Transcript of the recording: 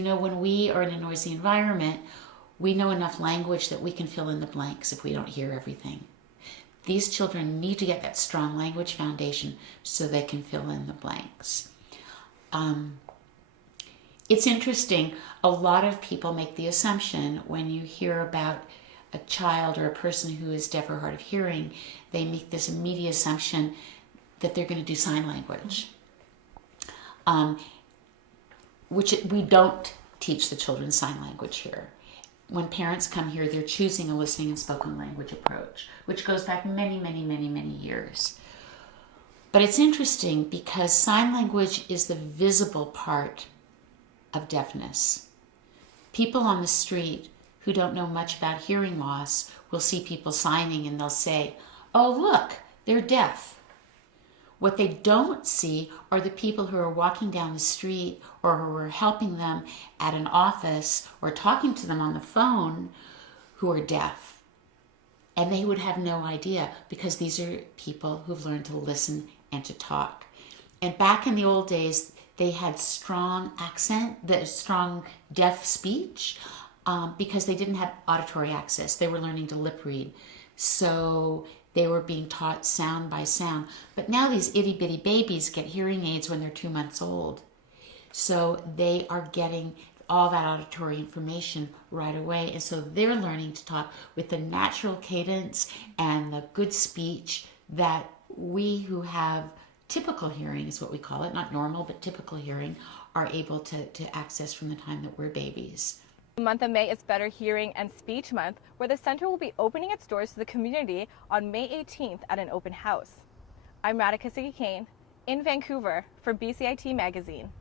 You know, when we are in a noisy environment, we know enough language that we can fill in the blanks if we don't hear everything. These children need to get that strong language foundation so they can fill in the blanks. It's interesting, a lot of people make the assumption when you hear about a child or a person who is deaf or hard of hearing, they make this immediate assumption that they're going to do sign language. Which we don't teach the children sign language here. When parents come here, they're choosing a listening and spoken language approach, which goes back many, many, many, many years. But it's interesting because sign language is the visible part of deafness. People on the street who don't know much about hearing loss will see people signing and they'll say, "Oh, look, they're deaf." What they don't see are the people who are walking down the street or who are helping them at an office or talking to them on the phone who are deaf. And they would have no idea because these are people who've learned to listen and to talk. And back in the old days, they had strong accent, the strong deaf speech, because they didn't have auditory access. They were learning to lip read. So they were being taught sound by sound. But now these itty bitty babies get hearing aids when they're 2 months old. So they are getting all that auditory information right away. And so they're learning to talk with the natural cadence and the good speech that we who have typical hearing, is what we call it, not normal, but typical hearing, are able to access from the time that we're babies. The month of May is Better Hearing and Speech Month, where the center will be opening its doors to the community on May 18th at an open house. I'm Radhika Sikhakhane in Vancouver for BCIT Magazine.